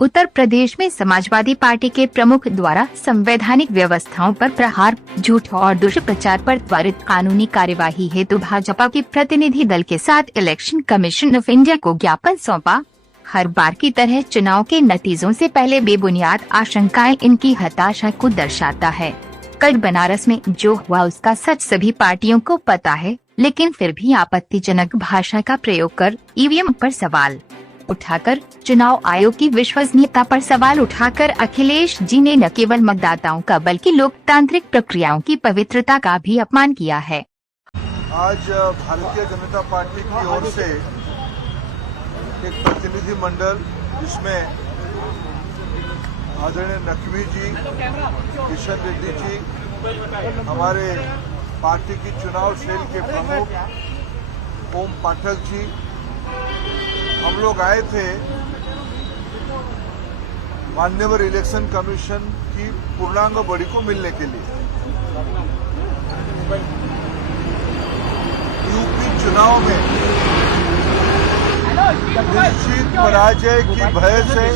उत्तर प्रदेश में समाजवादी पार्टी के प्रमुख द्वारा संवैधानिक व्यवस्थाओं पर प्रहार, झूठ और दुष्प्रचार पर त्वरित कानूनी कार्यवाही हेतु भाजपा के प्रतिनिधि दल के साथ इलेक्शन कमीशन ऑफ इंडिया को ज्ञापन सौंपा। हर बार की तरह चुनाव के नतीजों से पहले बेबुनियाद आशंकाएं इनकी हताशा को दर्शाता है। कल बनारस में जो हुआ उसका सच सभी पार्टियों को पता है, लेकिन फिर भी आपत्तिजनक भाषा का प्रयोग कर ईवीएम पर सवाल उठाकर, चुनाव आयोग की विश्वसनीयता पर सवाल उठाकर अखिलेश जी ने न केवल मतदाताओं का बल्कि लोकतांत्रिक प्रक्रियाओं की पवित्रता का भी अपमान किया है। आज भारतीय जनता पार्टी की ओर से एक प्रतिनिधि मंडल, जिसमें आदरणीय नकवी जी, किशन रेड्डी जी, हमारे पार्टी की चुनाव सेल के प्रमुख ओम पाठक जी, हम लोग आए थे माननीय इलेक्शन कमीशन की पूर्णांग बॉडी को मिलने के लिए। यूपी चुनाव में निश्चित पराजय की भय से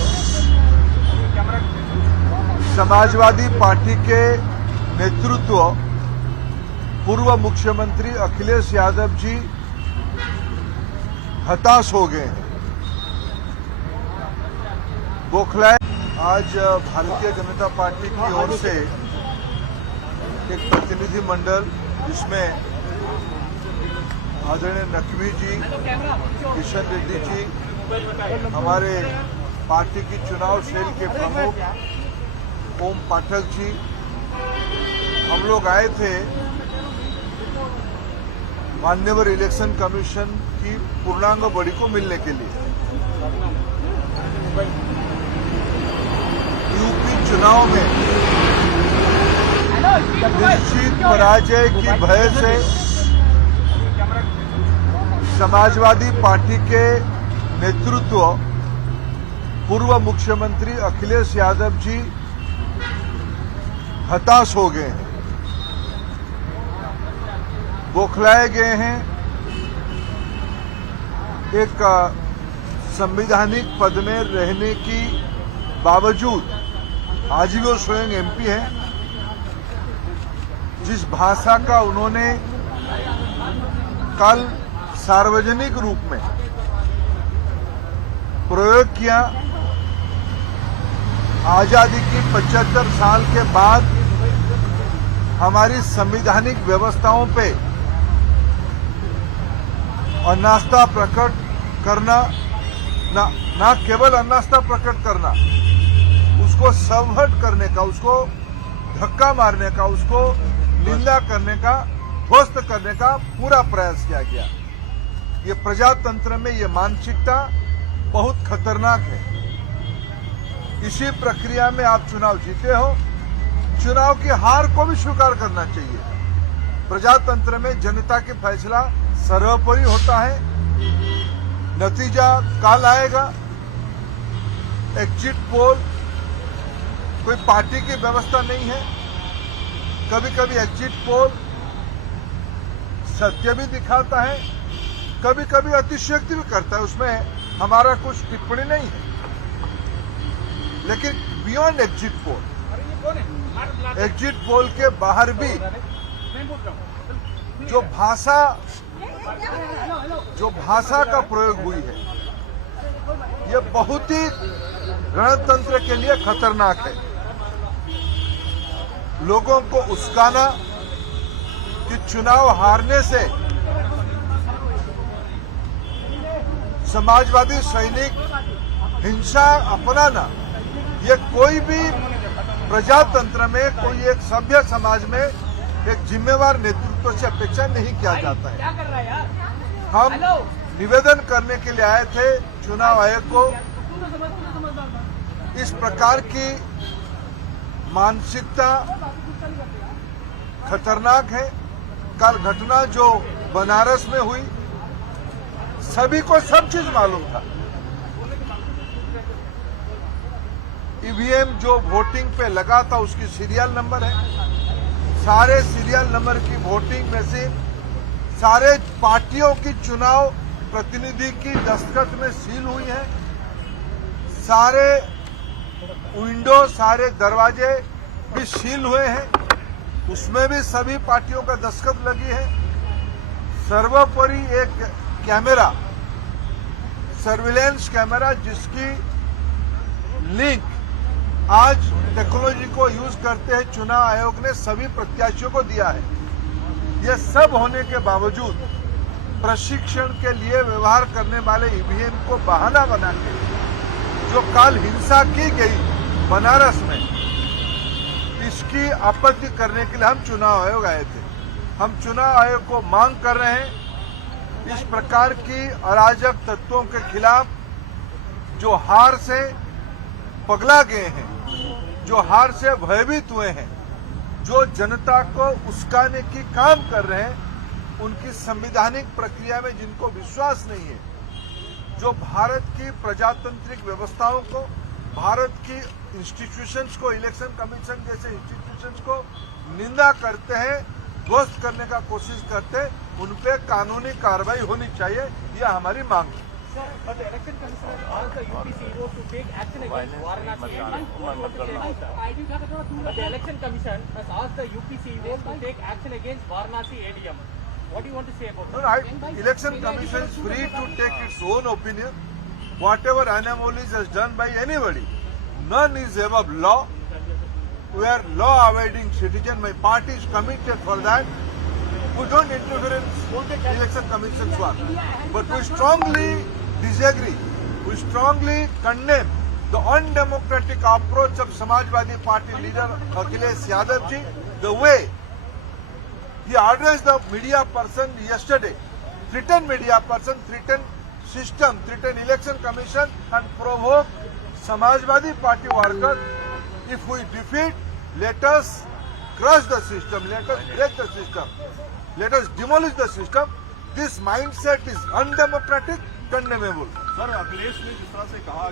समाजवादी पार्टी के नेतृत्व पूर्व मुख्यमंत्री अखिलेश यादव जी हताश हो गए हैं, बौखलाए। आज भारतीय जनता पार्टी की ओर से एक प्रतिनिधि मंडल, जिसमें आदरणीय नकवी जी, किशन रेड्डी जी, हमारे पार्टी की चुनाव सेल के प्रमुख ओम पाठक जी, हम लोग आए थे माननीय इलेक्शन कमीशन की पूर्णांग बॉडी को मिलने के लिए। यूपी चुनाव में निश्चित पराजय की भय से समाजवादी पार्टी के नेतृत्व पूर्व मुख्यमंत्री अखिलेश यादव जी हताश हो गए हैं, बौखलाए गए हैं। एक संवैधानिक पद में रहने की बावजूद आज भी वो स्वयं एमपी है। जिस भाषा का उन्होंने कल सार्वजनिक रूप में प्रयोग किया, आजादी की 75 साल के बाद हमारी संवैधानिक व्यवस्थाओं पे अनास्था प्रकट करना, ना केवल अनास्था प्रकट करना, उसको सबहट करने का, उसको धक्का मारने का, उसको निंदा करने का, ध्वस्त करने का पूरा प्रयास किया गया। ये प्रजातंत्र में ये मानसिकता बहुत खतरनाक है। इसी प्रक्रिया में आप चुनाव जीते हो, चुनाव की हार को भी स्वीकार करना चाहिए। प्रजातंत्र में जनता के फैसला सर्वोपरि होता है। नतीजा कल आएगा। एग्जिट पोल कोई पार्टी की व्यवस्था नहीं है। कभी कभी एग्जिट पोल सत्य भी दिखाता है, कभी कभी अतिशयोक्ति भी करता है, उसमें हमारा कुछ टिप्पणी नहीं है। लेकिन बियॉन्ड एग्जिट पोल के बाहर भी जो भाषा का प्रयोग हुई है, ये बहुत ही गणतंत्र के लिए खतरनाक है। लोगों को उस्काना कि चुनाव हारने से समाजवादी सैनिक हिंसा अपनाना, ये कोई भी प्रजातंत्र में, कोई एक सभ्य समाज में एक जिम्मेवार नेतृत्व से अपेक्षा नहीं किया जाता है। हम निवेदन करने के लिए आए थे चुनाव आयोग को। इस प्रकार की मानसिकता खतरनाक है। कल घटना जो बनारस में हुई, सभी को सब चीज मालूम था। ईवीएम जो वोटिंग पे लगा था उसकी सीरियल नंबर है। सारे सीरियल नंबर की वोटिंग में से सारे पार्टियों की चुनाव प्रतिनिधि की दस्तखत में सील हुई है। सारे विंडो सारे दरवाजे भी सील हुए हैं, उसमें भी सभी पार्टियों का दस्तखत लगी है। सर्वोपरि एक कैमरा, सर्विलेंस कैमरा, जिसकी लिंक आज टेक्नोलॉजी को यूज करते हैं चुनाव आयोग ने सभी प्रत्याशियों को दिया है। यह सब होने के बावजूद प्रशिक्षण के लिए व्यवहार करने वाले ईवीएम को बहाना बना के जो कल हिंसा की गई बनारस में, इसकी आपत्ति करने के लिए हम चुनाव आयोग आए थे। हम चुनाव आयोग को मांग कर रहे हैं, इस प्रकार की अराजक तत्वों के खिलाफ जो हार से पगला गए हैं, जो हार से भयभीत हुए हैं, जो जनता को उस्काने की काम कर रहे हैं, उनकी संवैधानिक प्रक्रिया में जिनको विश्वास नहीं है, जो भारत की प्रजातांत्रिक व्यवस्थाओं को, भारत की इंस्टीट्यूशंस को, इलेक्शन कमीशन जैसे इंस्टीट्यूशंस को निंदा करते हैं, ध्वस्त करने का कोशिश करते हैं, उन पे कानूनी कार्रवाई होनी चाहिए, यह हमारी मांग है। But the election commission has asked the UP CEOs to take action against Varanasi ADM. What do you want to say about that? But the election commission has asked the UP CEOs to take action against Varanasi ADM. What do you want to say about that? No, election commission is free to take its own opinion. Whatever anomalies is done by anybody, none is above law. We are law-abiding citizen. My party is committed for that. We don't interfere in election commission's work, but we strongly disagree. We strongly condemn the undemocratic approach of Samajwadi Party leader Akhilesh Yadav ji, the way he addressed the media person yesterday, threatened media person, threatened system, threatened election commission, and provoke Samajwadi Party workers. If we defeat, let us crush the system, let us break the system, let us demolish the system. This mindset is undemocratic, condemnable. Sir Akhilesh ने जिस तरह से कहा